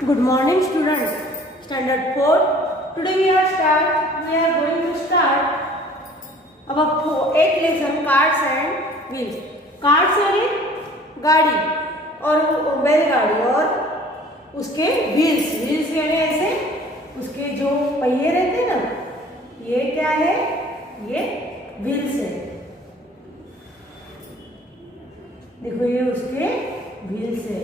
Good morning, students. Standard 4. Today we are going to start our 8th lesson, carts and wheels. Carts यानी गाड़ी और बैलगाड़ी और उसके व्हील्स यानी ऐसे उसके जो पहिए रहते हैं ना, ये क्या है? ये व्हील्स है। देखो ये उसके व्हील्स है।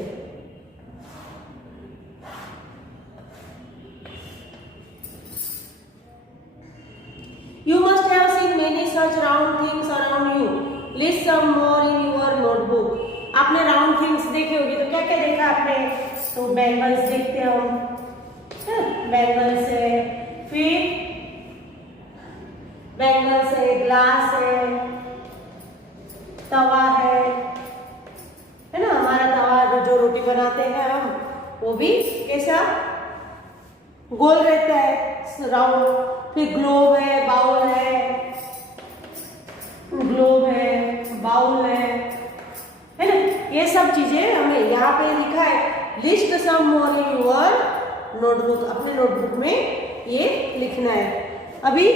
You must have seen many such round things around you. List some more in your notebook. आपने राउंड थिंग्स देखे होगी, तो क्या क्या देखा आपने? तो बैंगल्स देखते हैं हम, बैंगल्स है, फिर बैंगल्स है, ग्लास है, तवा है ना? हमारा तवा जो रोटी बनाते हैं हम, वो भी कैसा गोल रहता है, राउंड। फिर ग्लोब है, बाउल है, बाउल है ना? ये सब चीजें हमें यहाँ पे लिखा है। List some more in your notebook. अपने नोटबुक में ये लिखना है। अभी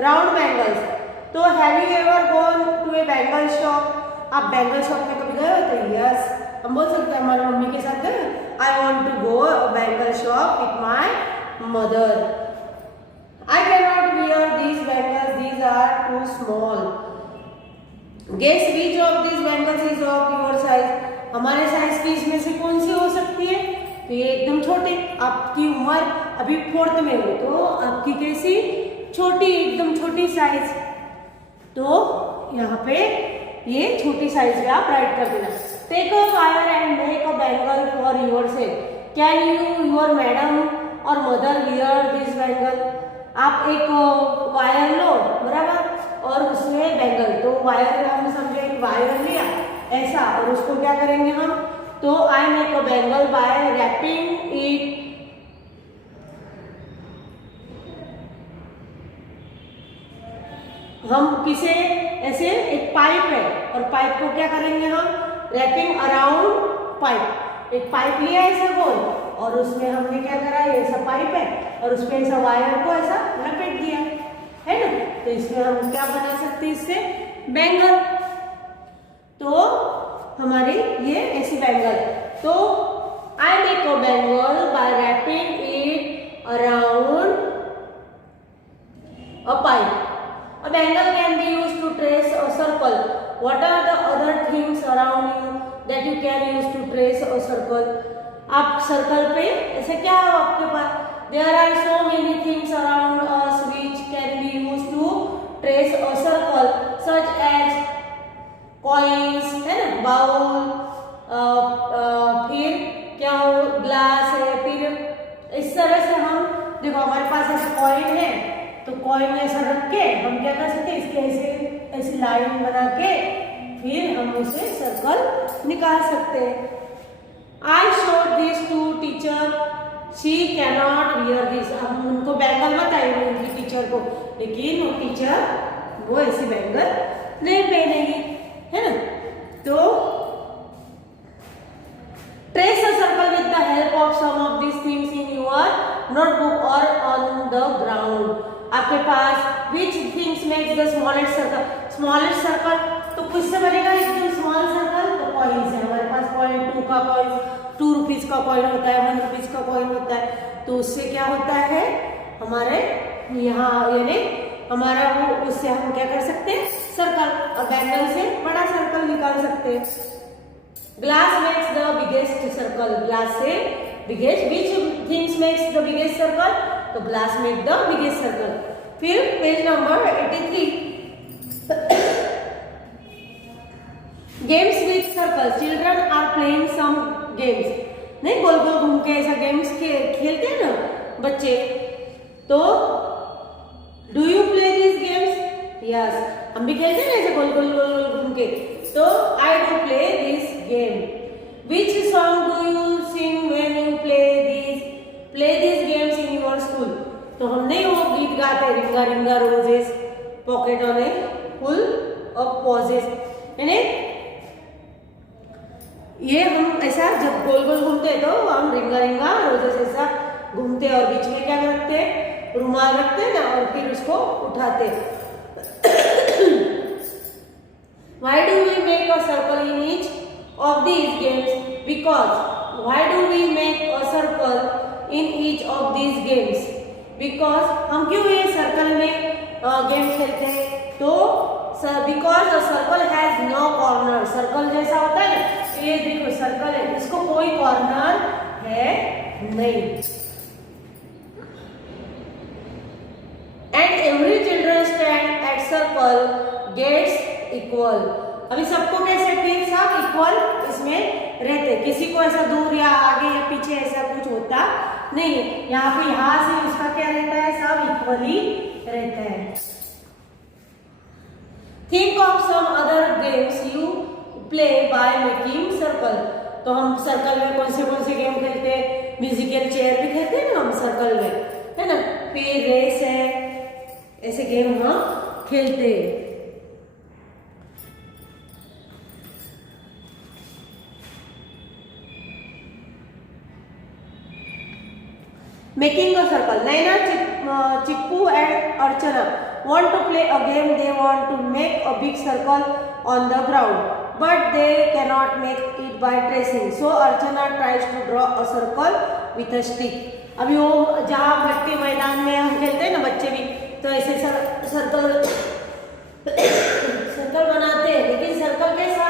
राउंड बैंगल्स, तो have you ever gone to a bangle shop? आप बैंगल शॉप में कभी गए हो? तो यस, हम बोल सकते हैं हमारी मम्मी के साथ गए, I want to go bangle shop with my mother. I cannot wear these bangles, these are too small. Guess which of these bangles is of your size? हमारे साइज की इसमें से कौन सी हो सकती है? तो ये एकदम छोटे। आपकी उम्र अभी 4th में हो, तो आपकी कैसी छोटी, एकदम छोटी साइज। तो यहाँ पे ये छोटी साइज में आप राइट कर देना। Take a wire and make a bangle for yourself. Can you, your madam और mother wear this bangle? आप एक वायर लो, बराबर, और उसमें बैंगल। तो वायर हम समझे एक वायर लिया ऐसा, और उसको क्या करेंगे हम? तो I make a bangle by wrapping it. हम किसे ऐसे एक पाइप है, और पाइप को क्या करेंगे हम? Wrapping around pipe. एक पाइप लिया ऐसा गोल, और उसमें हमने क्या करा? ये ऐसा पाइप है, और उसमें ऐसा वायर को ऐसा लपेट दिया है ना? तो इसमें हम क्या बना सकते हैं? इससे बैंगल। तो हमारी ये ऐसी बैंगल। तो I make a bangle by wrapping it around a pipe. A bangle can be used to trace a circle. What are the other things around you that you can use to trace a circle? आप circle पे ऐसे क्या हो आपके पास? There are so many things around us which can be used to trace a circle, such as coins, है ना, bowl, फिर क्या हो, ग्लास है। फिर इस तरह से हम देखो, हमारे पास ऐसा कॉइन है, तो कॉइन ऐसा रख के हम क्या कर सकते हैं? इसके ऐसे ऐसी लाइन बना के फिर हम उसे सर्कल निकाल सकते हैं। I showed this to teacher. She cannot wear this. अब उनको बैंगल बताएंगे उनकी टीचर को, लेकिन वो टीचर वो ऐसी बैंगल नहीं पहनेगी, है ना? तो trace a circle with the help of some of these things in your notebook or on the ground. आपके पास which things makes the smallest circle? Smallest circle तो किससे बनेगा एकदम स्मॉल सर्कल? तो कॉइन से। हमारे पास कॉइन 2 का कॉइन, 2 रुपीज का कॉइन होता है, 1 रुपीज का कॉइन होता है। तो उससे क्या होता है? हमारे यहाँ यानी हमारा वो, उससे हम क्या कर सकते हैं? सर्कल। और बैंगल से बड़ा सर्कल निकाल सकते हैं। Glass makes the biggest circle. Glass से biggest, which things makes the biggest circle? तो glass make the biggest circle. फिर page number 83, games with circle. Children are playing some games. नहीं, गोल गोल घूम के ऐसा गेम्स खेलते हैं ना बच्चे। तो do you play this games? Yes, हम भी खेलते हैं ना ऐसे गोल गोल गोल गोल घूम के। तो I do play this game. Which song do you sing when you play this games in your school? तो हम नहीं वो गीत गाते, ringa ringa roses, pocket on a full of posies, यानी ये हम ऐसा जब गोल गोल घूमते हैं तो हम रिंगा रिंगा रोजेस ऐसा घूमते और बीच में क्या रखते हैं, रुमाल रखते हैं ना, और फिर उसको उठाते। Why do we make a circle in each of these games? Because why do we make a circle in each of these games? Because हम क्यों ये सर्कल में गेम खेलते हैं? तो because a circle has no corner. Circle जैसा होता है ना, ये देखो सर्कल है, इसको कोई कॉर्नर है नहीं। And every children stand at circle gets equal. अभी सबको कैसे फिर सब इक्वल इसमें रहते, किसी को ऐसा दूर या आगे या पीछे ऐसा कुछ होता नहीं है। यहाँ पे यहाँ से उसका क्या रहता है, सब इक्वली रहता है। Think of some other games you play by making circle. तो हम सर्कल में कौन से गेम खेलते हैं? म्यूजिकल चेयर भी खेलते हैं ना हम सर्कल में, है ना। फिर रेस है, ऐसे गेम हम खेलते हैं। Making a circle. Naina, Chippu and Archana want to play a game. They want to make a big circle on the ground, but they cannot make it by tracing. So Archana tries to draw a circle with a stick. अभी वो जहाँ मिट्टी मैदान में हम खेलते हैं ना बच्चे भी, तो ऐसे सर्कल बनाते हैं, लेकिन सर्कल कैसा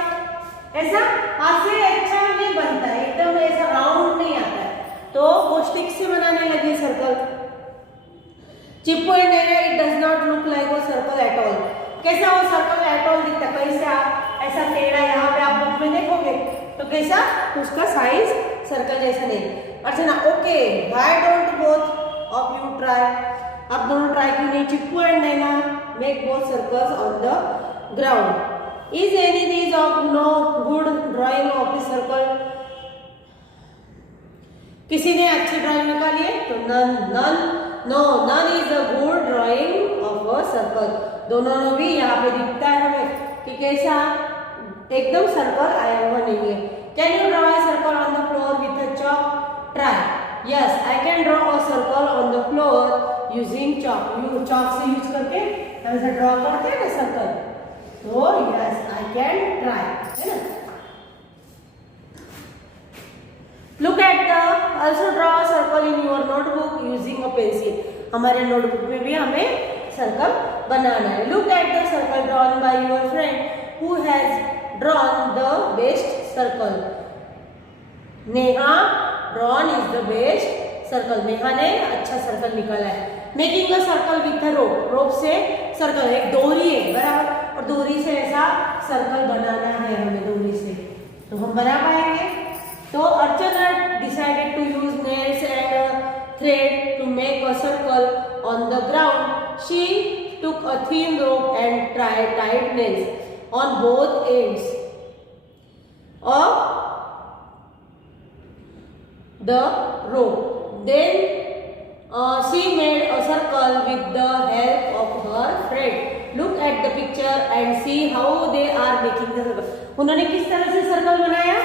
ऐसा हाथ से अच्छा नहीं बनता है, एकदम ऐसा राउंड नहीं आता है, तो वो स्टिक से बनाने लगे circle. Chippu and Naina, it does not look like a circle at all. कैसा वो सर्कल एट ऑल दिखता, कहीं से आप ऐसा टेढ़ा, यहाँ पे आप बुक में देखोगे तो कैसा उसका साइज सर्कल जैसा नहीं। Archana, okay, why don't both of you try? आप दोनों ट्राई क्यों नहीं? Chippu and Naina make both circles on the ground. Is any these of no good drawing of the circle? किसी ने अच्छी ड्राइंग निकाली है? तो none is a good drawing of a circle. दोनों ने भी यहाँ पे दिखता है हमें कि कैसा एकदम सर्कल आया हुआ नहीं है। Can you draw a circle on the floor with a chalk? Try. Yes, I can draw a circle on the floor using chalk. Chalk से यूज करके हम ऐसे ड्रॉ करते हैं ना सर्कल, तो यस आई कैन ट्राई, है ना। Look at the also draw a circle in your notebook using a pencil. हमारे नोटबुक में भी हमें सर्कल बनाना है। Look at the circle drawn by your friend who has drawn the best circle. Neha drawn is the best circle. Neha ने अच्छा circle निकाला है। Making a circle with a rope. rope से सर्कल, एक डोरी है बराबर, और डोरी से ऐसा सर्कल बनाना है हमें डोरी से, तो हम बना पाएंगे। So Archana decided to use nails and thread to make a circle on the ground. She took a thin rope and tied nails on both ends of the rope. Then she made a circle with the help of her friend. Look at the picture and see how they are making the circle. उन्होंने किस तरह से circle बनाया?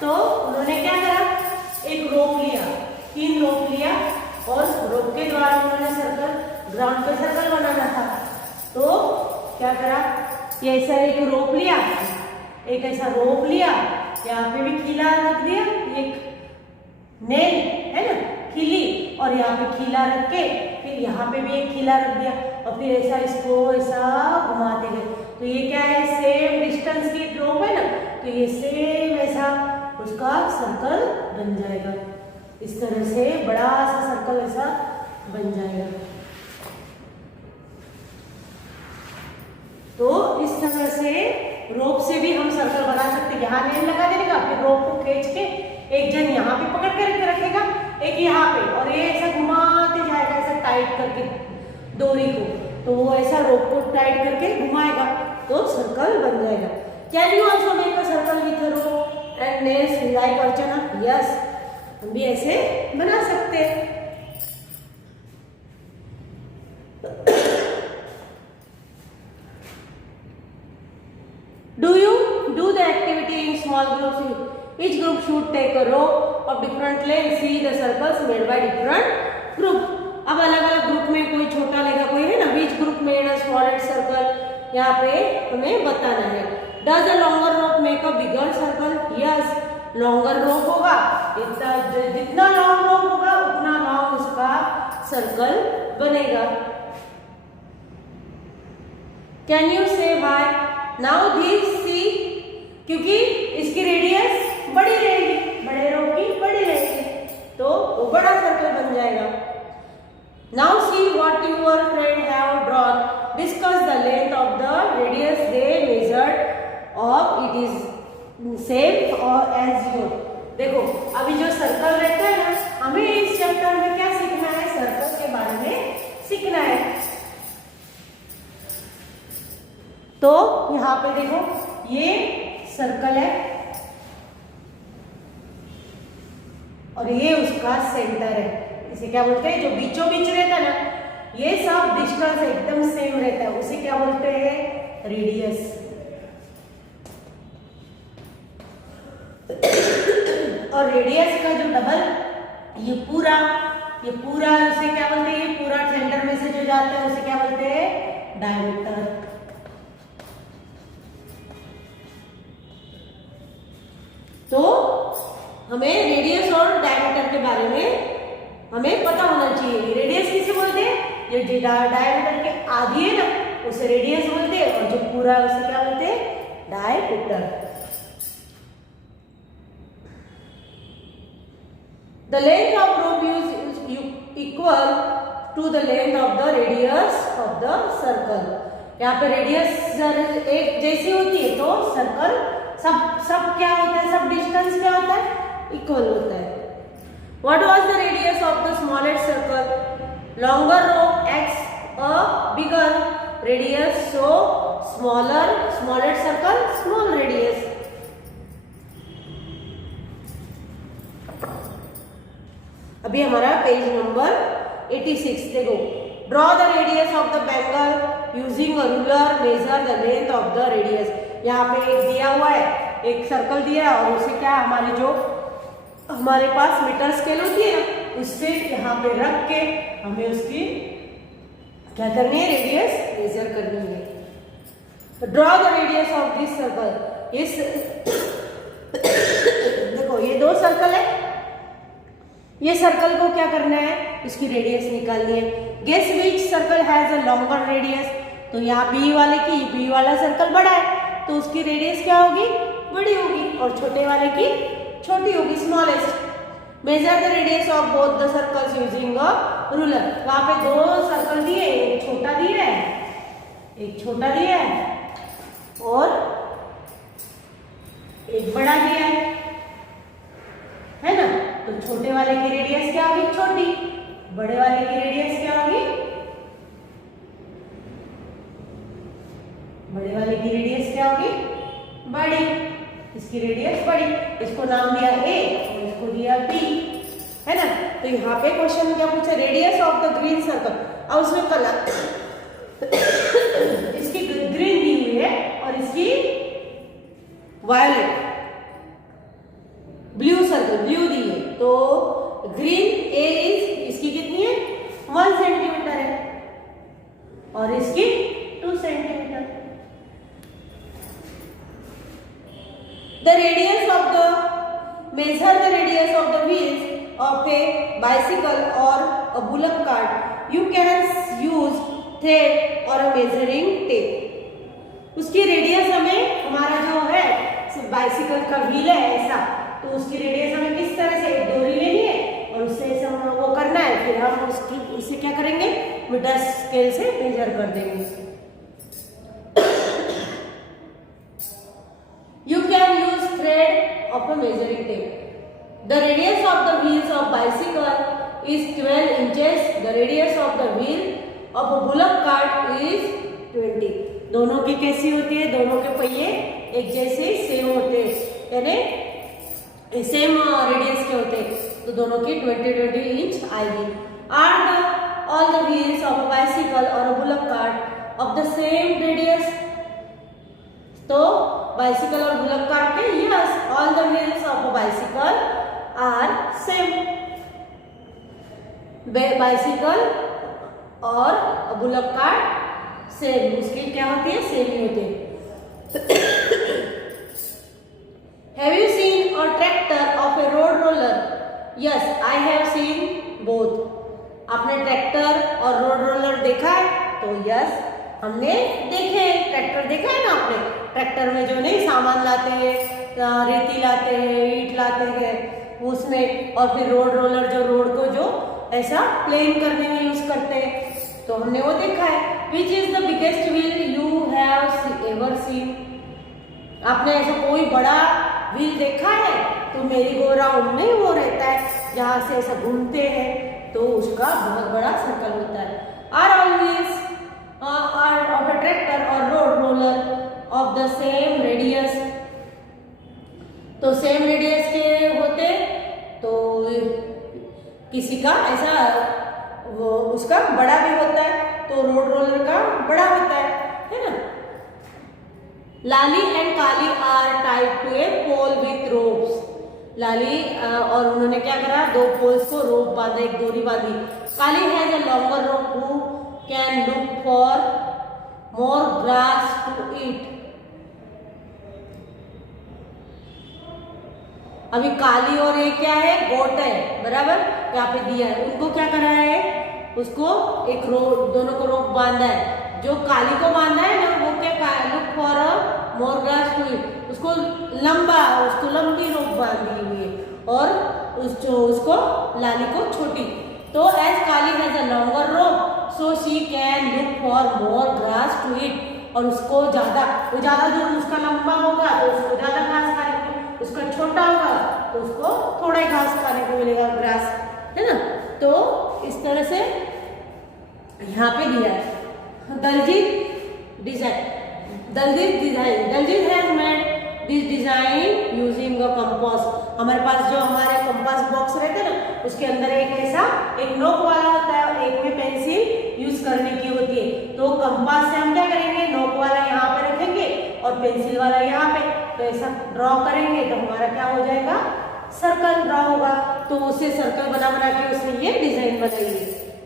तो उन्होंने क्या करा, एक रोप लिया, 3 रोप लिया, और रोप के द्वारा उन्होंने सर्कल, ग्राउंड पे सर्कल बनाना था, तो क्या करा, ये ऐसा एक रोप लिया, एक ऐसा रोप लिया, यहाँ पे भी खीला रख दिया, एक नेल है ना खीली, और यहाँ पे खीला रख के फिर यहाँ पे भी एक खीला रख दिया, और फिर ऐसा इसको ऐसा घुमाते गए। तो ये क्या है, सेम डिस्टेंस की रोप है ना, तो ये सेम ऐसा उसका सर्कल बन जाएगा। इस तरह से बड़ा सा सर्कल ऐसा बन जाएगा। तो इस तरह से रोप से भी हम सर्कल बना सकते हैं। यहाँ नेल लगा देगा, फिर रोप को खींच के एक जन यहाँ पे पकड़ के रखेगा, एक यहाँ पे, और ये ऐसा घुमाते जाएगा ऐसा टाइट करके डोरी को, तो वो ऐसा रोप को टाइट करके घुमाएगा, तो सर्कल बन जाएगा। Can you also make a circle with a rope and nails like Archana? Yes, हम भी ऐसे बना सकते हैं। Do you do the activity in small groups? Each group should take a row of different length. See the circles made by different group. अब अलग अलग group में कोई छोटा लेगा, कोई है ना, which group made a smaller circle, यहाँ पे हमें बताना है. Does a longer rope make a bigger circle? Yes, longer rope होगा, इतना जितना long rope होगा उतना long उसका circle बनेगा. Can you say why? Now this see, क्योंकि इसकी रेडियस बड़ी रहेगी, बड़े रोप की बड़ी रहेगी, तो वो बड़ा सर्कल बन जाएगा. Now see what your friend have drawn. Discuss the length of the radius they measured of it is same or as your. देखो अभी जो सर्कल रहता है ना, हमें इस चैप्टर में क्या सीखना है, सर्कल के बारे में सीखना है. तो यहाँ पे देखो ये सर्कल है और ये उसका सेंटर है. इसे क्या बोलते हैं, जो बीचों बीच रहता है ना, ये सब डिस्टेंस एकदम सेम रहता है, उसे क्या बोलते हैं, रेडियस. और रेडियस का जो डबल ये पूरा उसे क्या बोलते हैं, ये पूरा सेंटर में से जो जाता है उसे क्या बोलते हैं, डायमीटर. तो हमें रेडियस और डायमीटर के बारे में हमें पता होना चाहिए. रेडियस किसे बोलते हैं, जो डायमीटर के आधी है ना उसे रेडियस बोलते हैं, और जो पूरा है उसे क्या बोलते हैं, diameter. The length of rope is equal to the length of the radius of the circle. यहाँ पे रेडियस एक जैसी होती है तो सर्कल सब क्या होता है, सब डिस्टेंस क्या होता है, इक्वल होता है. What was the radius of the smallest circle? Longer rope acts a bigger radius, so smaller circle, small radius. अभी हमारा पेज नंबर 86 देखो. Draw the radius of the bangle using a ruler. Measure the length of the radius. यहाँ पे एक दिया हुआ है, एक सर्कल दिया है और उसे क्या हमारे जो हमारे पास मीटर स्केल होती है ना, उससे यहाँ पे रख के हमें उसकी क्या करनी है, रेडियस मेजर करनी है. तो draw the radius of this circle. इस देखो ये दो सर्कल है, ये सर्कल को क्या करना है, इसकी रेडियस निकालनी है. Guess which circle has a longer radius. तो यहाँ बी वाले की, बी वाला सर्कल बड़ा है तो उसकी रेडियस क्या होगी, बड़ी होगी, और छोटे वाले की छोटी होगी, smallest. Measure the radius of both the circles using a ruler. वहां पे दो सर्कल दिए, एक छोटा दिया है, एक छोटा दिया है और एक बड़ा दिया है ना. तो छोटे वाले की रेडियस क्या होगी, छोटी, बड़े वाले की रेडियस क्या होगी, बड़े वाले की रेडियस क्या होगी, बड़ी. इसकी रेडियस बड़ी, इसको नाम दिया ए और इसको दिया बी, है ना. तो यहाँ पे क्वेश्चन क्या पूछा, radius of the green circle. अब उसमें कलर इसकी ग्रीन दी हुई है और इसकी वायलेट, ब्लू सर्कल ब्लू दी है. तो ग्रीन ए इसकी कितनी है, 1 सेंटीमीटर है और इसकी 2 centimetre. The radius of the measure the radius of the wheels of a bicycle or a bullock cart. You can use thread or a measuring tape. उसकी radius हमें, हमारा जो है बाइसिकल का व्हील है ऐसा, तो उसकी रेडियस हमें किस तरह से, एक डोरी लेनी है और उससे ऐसा वो करना है, फिर हम उससे क्या करेंगे, मीटर स्केल से मेजर कर देंगे. You can use thread of a measuring tape. The radius of the wheels of bicycle is 12 inches. The radius of the wheel of a bullock cart is 20. दोनों की कैसी होती है, दोनों के पहिए एक जैसे सेम होते हैं, यानी सेम रेडियस के होते हैं, तो दोनों की 20 इंच आएगी. All the wheels of a bicycle or a bullock cart of the same radius. तो बाइसिकल और बुलक कार के, yes, all the wheels of a bicycle और बुलक कार्ट सेम, उसकी क्या होती है, सेम ही होते हैं। Have you seen a tractor of a road roller? Yes, I have seen both. आपने ट्रैक्टर और रोड रोलर देखा है? तो यस, हमने देखे, ट्रैक्टर देखा है ना आपने? ट्रैक्टर में जो नहीं सामान लाते हैं, रेती लाते हैं, ईंट लाते हैं उसमें, और फिर रोड रोलर जो रोड को जो ऐसा प्लेन करने में यूज करते हैं, तो हमने वो देखा है। Which is the biggest wheel you have ever seen? आपने ऐसा कोई बड़ा व्हील देखा है? तो मेरी गो राउंड नहीं वो रहता है जहाँ से ऐसा घूमते हैं, तो उसका बहुत बड़ा सर्कल होता है। Are all wheels of a tractor और road roller of the same radius? तो सेम रेडियस के होते, तो किसी का ऐसा वो उसका बड़ा भी होता है, तो रोड रोलर का बड़ा होता है ना। Lali and Kali are tied to a pole with ropes. Lali और उन्होंने क्या करा, दो पोल्स को रोप बांधा, एक डोरी बांधी। Kali has a longer rope who can look for more grass to eat. अभी काली और ये क्या है, गोट है, बराबर, यहाँ पे दिया है। उनको क्या करा है, उसको एक रोप, दोनों को रोप बांधा है। जो काली को बांधा है ना, वो क्या, look for a more grass to eat, उसको लंबा, उसको लंबी रोप बांधी हुई है, और उसको लाली को छोटी। तो as Kali has a longer rope so she can look for more grass to eat. और उसको वो ज्यादा दूर उसका लंबा होगा तो उसको ज्यादा घास खाने को, उसका छोटा होगा तो उसको थोड़ा ही घास खाने को मिलेगा, ग्रास, है ना। तो इस तरह से यहाँ पे दिया है। Daljeet has made this design using a compass. हमारे पास जो हमारे कंपास बॉक्स रहते हैं ना, उसके अंदर एक ऐसा एक नोक वाला होता है और एक में पेंसिल यूज करने की होती है। तो कंपास से हम क्या करेंगे, नोक वाला यहाँ पे रखेंगे और पेंसिल वाला यहाँ पे, तो ऐसा ड्रॉ करेंगे तो हमारा क्या हो जाएगा, सर्कल ड्रॉ होगा। तो उसे सर्कल बना के उसने ये डिजाइन बनाई।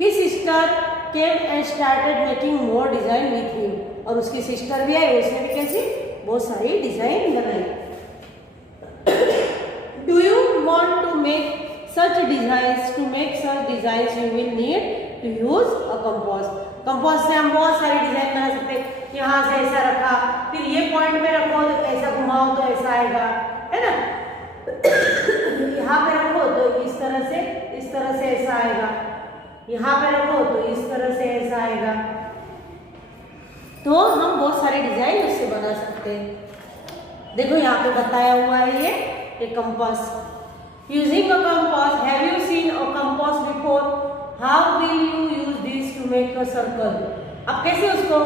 His sister came and started making more design with him. और उसकी सिस्टर भी आई, उसने भी कैसी बहुत सारी डिजाइन बनाई। Do you want to make such designs? To make such designs you will need to use a compass. Compass से हम बहुत सारी डिजाइन बना सकते हैं। यहाँ से ऐसा रखा, फिर ये पॉइंट में रखो तो ऐसा घुमाओ तो ऐसा आएगा, है ना। यहाँ पे रखो तो इस तरह से ऐसा आएगा, यहाँ पे रखो तो इस तरह से ऐसा आएगा। तो हम बहुत सारे डिजाइन उससे बना सकते हैं। देखो यहाँ पे बताया हुआ है ये compass. Using a compass, have you seen a compass before? How will you use this to make a circle? अब कैसे उसको,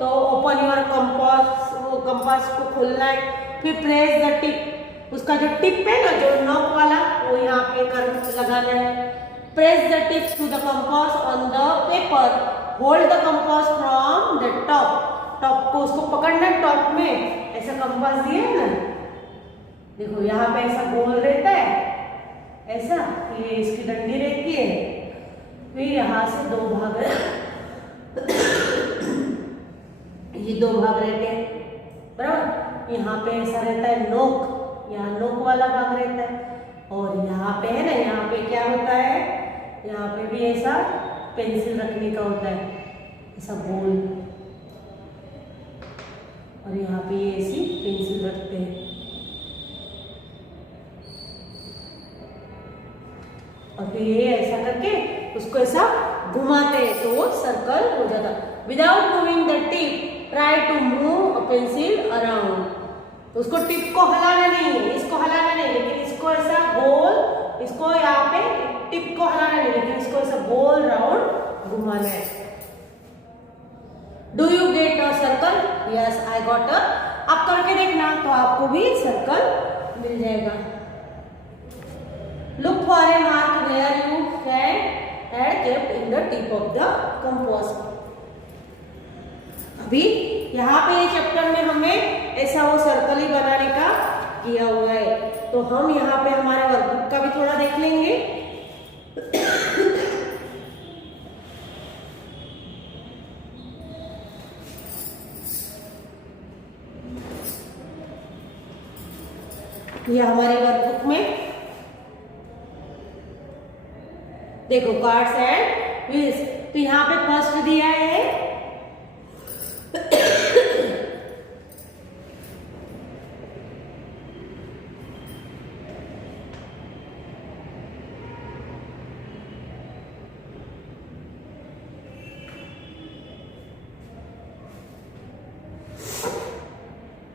तो ओपन योर कंपास, वो कंपास को खोलना है, फिर प्रेस द टिप, उसका जो टिप है ना, जो नॉक वाला, वो यहाँ पे कर लगाना है। Press the tip to the compass on the paper, hold the compass from the top को उसको पकड़ना है टॉप में, ऐसा कंपास दिया है ना, देखो यहाँ पे ऐसा गोल रहता है, ऐसा ये इसकी डंडी रहती है, फिर यहाँ से दो भाग ये दो भाग रहते हैं, बराबर। यहाँ पे ऐसा रहता है नोक, यहाँ नोक वाला भाग रहता है, और यहाँ पे है ना, यहाँ पे क्या होता है, यहाँ पे भी ऐसा पेंसिल रखने का होता है, ऐसा गोल, और यहाँ पे ये ऐसी पेंसिल रखते हैं, और फिर ये ऐसा करके उसको ऐसा घुमाते हैं तो वो सर्कल हो जाता। Without moving the tip, try to move a pencil around. तो उसको टिप को हिलाना नहीं है, इसको हिलाना नहीं, लेकिन इसको ऐसा गोल, इसको यहाँ पे टिप को हिलाना नहीं, लेकिन इसको ऐसा गोल राउंड घुमाना है। Do you get a circle? Yes I got a. आप करके देखना तो आपको भी सर्कल मिल जाएगा। Look for a mark where you had kept in the tip of the compass. अभी यहाँ पे ये चैप्टर में हमें ऐसा वो सर्कल ही बनाने का किया हुआ है, तो हम यहाँ पे हमारे वर्कबुक का भी थोड़ा देख लेंगे। ये हमारे वर्कबुक में देखो कार्ड्स एंड व्हील्स। तो यहाँ पे फर्स्ट दिया है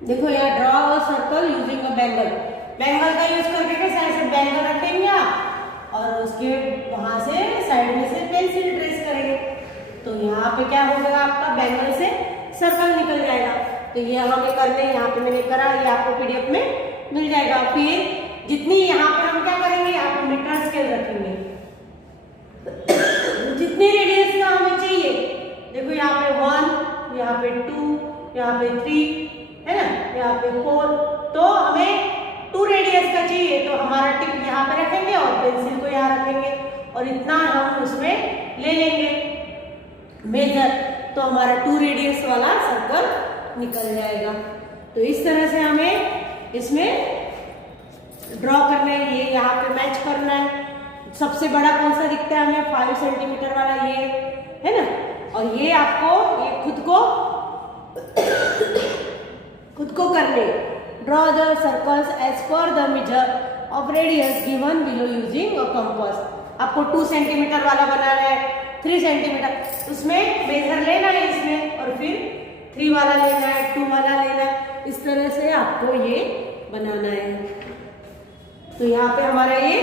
देखो यहाँ draw a circle using a bangle. Bangle का यूज करके कैसे ऐसे बैंगल रखेंगे आप और उसके वहां से साइड में से पेंसिल ट्रेस करेंगे। तो यहाँ पे क्या होगा आपका बैंगल से सर्कल निकल जाएगा। तो ये हमें करने यहाँ पे मैंने करा, ये आपको पीडीएफ में मिल जाएगा। फिर जितनी यहाँ पे हम क्या करेंगे, यहाँ पे मीटर स्केल रखेंगे जितनी रेडियस का हमें चाहिए। देखो यहाँ पे 1, यहाँ पे 2, यहाँ पे 3 है ना, यहाँ पे 4। तो हमें 2 रेडियस का चाहिए तो हमारा टिप यहाँ पे रखेंगे और पेंसिल को यहाँ रखेंगे और इतना हम उसमें ले लेंगे मेजर। तो हमारा 2 रेडियस वाला सर्कल निकल जाएगा। तो इस तरह से हमें इसमें ड्रॉ करना है। ये यहाँ पे मैच करना है। सबसे बड़ा कौन सा दिखता है हमें, 5 सेंटीमीटर वाला ये है ना। और ये आपको ये खुद को करने। Draw the circles as per the measure of radius given below using a compass. आपको 2 सेंटीमीटर वाला बनाना है, 3 सेंटीमीटर, उसमें मेजर लेना है इसमें और फिर 3 वाला लेना है, 2 वाला लेना है। इस तरह से आपको ये बनाना है। तो यहाँ पे हमारा ये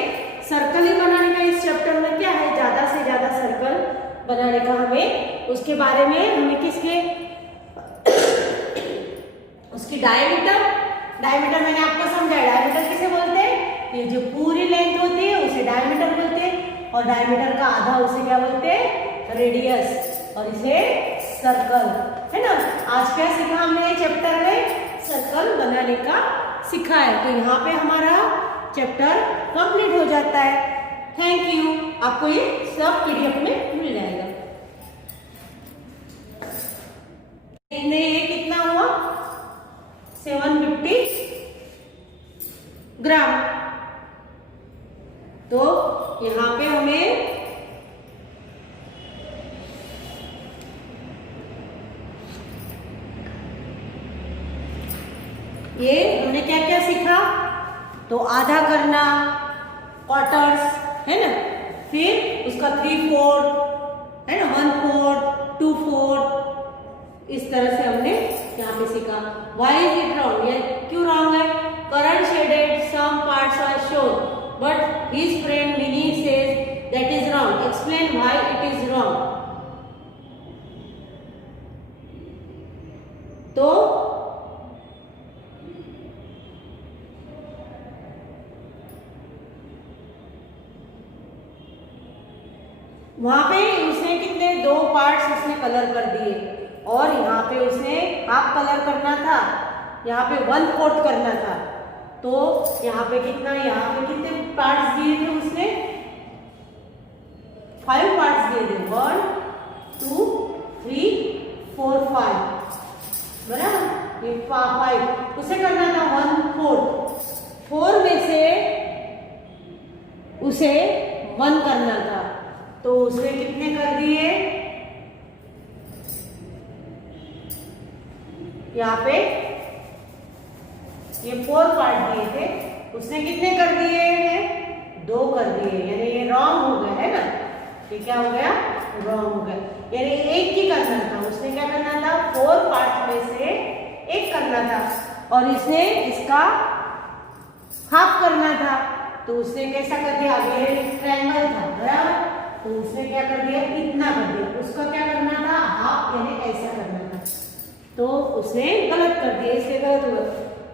सर्कल ही बनाने का इस चैप्टर में क्या है, ज्यादा से ज्यादा सर्कल बनाने का हमें उसके बारे में हमें किसके उसकी डायमीटर मैंने आपको समझाया। डायमीटर किसे बोलते हैं, ये जो पूरी लेंथ होती है उसे डायमीटर बोलते हैं और डायमीटर का आधा उसे क्या बोलते हैं, रेडियस, और इसे सर्कल है ना। आज क्या सीखा हमने ये चैप्टर में, सर्कल बनाने का सीखा है। तो यहाँ पे हमारा चैप्टर कंप्लीट हो जाता है। Thank you. आपको ये सब पीडीएफ में मिल जाएगा। ये कितना हुआ, 750 ग्राम। तो यहाँ पे हमें ये हमने क्या क्या सीखा, तो आधा करना, क्वार्टर्स है ना, फिर उसका 3/4 है ना, 1/4, 2/4, इस तरह से हमने यहाँ पे सीखा। Why is it wrong? ये क्यों रॉन्ग है? Karan shaded some parts are shown, but his friend Minnie says that is wrong. Explain why it is wrong. तो वहां पे उसने कितने 2 पार्ट्स उसने कलर कर दिए और यहाँ पे उसने हाफ कलर करना था, यहाँ पे 1/4 करना था। तो यहाँ पे कितना, यहाँ पे कितने पार्ट्स दिए थे उसने, 5 पार्ट्स दिए थे, 1 2 3 4 5 बराबर। ये 5 उसे करना था 1/4, 4 में से उसे 1 करना था। तो उसने कितने कर दिए, यहाँ पे ये 4 पार्ट दिए थे, उसने कितने कर दिए हैं, 2 कर दिए, यानी ये रॉन्ग हो गया है ना। ये क्या हो गया, रॉन्ग हो गया, यानी एक ही करना था। उसने क्या करना था, 4 पार्ट में से एक करना था और इसने इसका हाफ करना था। तो उसने कैसा कर दिया, आगे ट्रायंगल था बराबर, तो उसने क्या कर दिया, इतना कर दिया। उसका क्या करना था, हाफ, यानी ऐसा करना था। तो उसने गलत कर दिया, इसलिए गलत हुआ।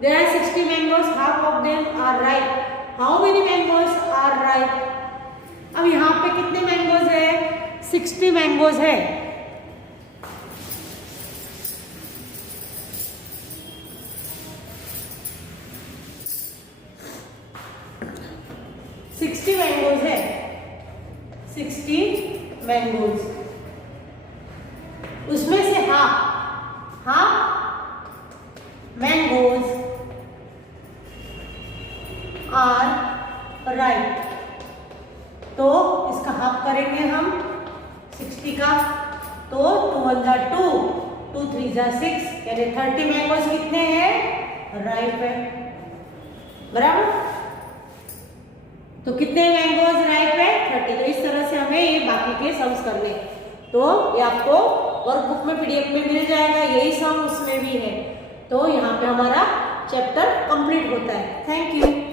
There are 60 mangoes, half of them are ripe. How many mangoes are ripe? अब यहाँ पे कितने मैंगोज है, 60 मैंगोज है। मैंगोज है, 60 मैंगोज, उसमें से हाफ मैंगोज आर राइट। तो इसका हाफ करेंगे हम 60 का, तो 2 1 जा 2, 2 3 जा 6, यानी 30 मैंगोज कितने हैं? राइप है, बराबर। तो कितने मैंगोज राइप है? 30। तो इस तरह से हमें ये बाकी के सम्स करने, तो ये आपको वर्कबुक में पीडीएफ में मिल जाएगा, यही सम उसमें भी है। तो यहाँ पे हमारा चैप्टर कंप्लीट होता है। Thank you.